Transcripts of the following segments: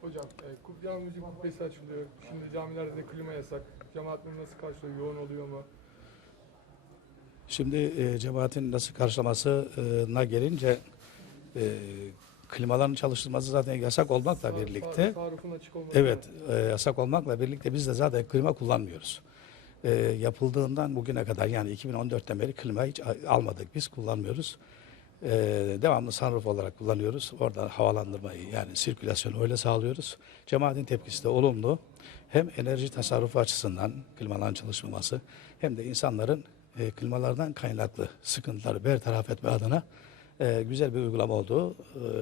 Hocam e, Kubbiyal Müzik Kubbesi açılıyor. Şimdi camilerde de klima yasak. Cemaat bunu nasıl karşılıyor? Yoğun oluyor mu? Şimdi e, cemaatin nasıl karşılamasına gelince e, klimaların çalışılması zaten yasak olmakla birlikte. Evet e, yasak olmakla birlikte biz de zaten klima kullanmıyoruz. E, yapıldığından bugüne kadar yani 2014'ten beri klima hiç almadık biz kullanmıyoruz e, devamlı sunroof olarak kullanıyoruz. Orada havalandırmayı yani sirkülasyonu öyle sağlıyoruz. Cemaatin tepkisi de olumlu. Hem enerji tasarrufu açısından klimaların çalışmaması hem de insanların e, klimalardan kaynaklı sıkıntıları bertaraf etme adına e, güzel bir uygulama olduğu e,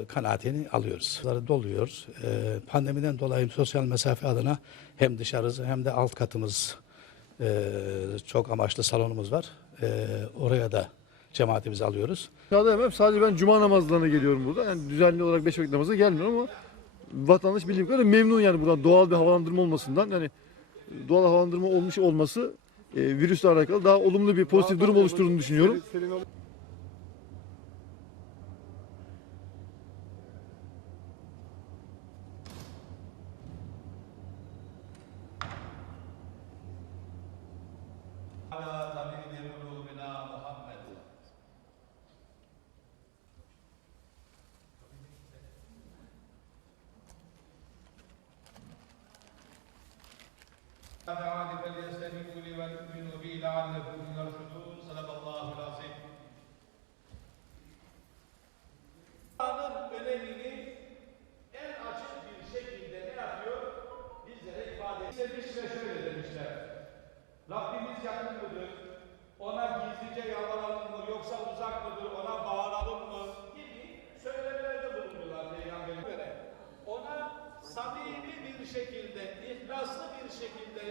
kanaatini alıyoruz. Doluyoruz. E, pandemiden dolayı sosyal mesafe adına hem dışarısı hem de alt katımız e, çok amaçlı salonumuz var. E, oraya da cemaatimizi alıyoruz. Çağdaş Efendim sadece ben cuma namazlarına geliyorum burada. Yani düzenli olarak beş vakit namazı gelmiyor ama vatandaş bildiğim kadarıyla memnun yani buradan doğal bir havalandırma olmasından. Yani doğal havalandırma olmuş olması e, virüsle alakalı daha olumlu bir pozitif durum oluşturduğunu düşünüyorum. أفعاد فليستجيبوا لمن يؤمن به لعلهم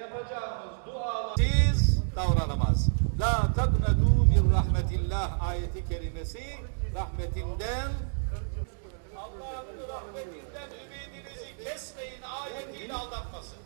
yapacağımız dualar siz davranamaz. La taknedu min rahmetillah ayeti kerimesi rahmetinden Allah'ın rahmetinden ümidinizi kesmeyin ayetiyle aldatmasın.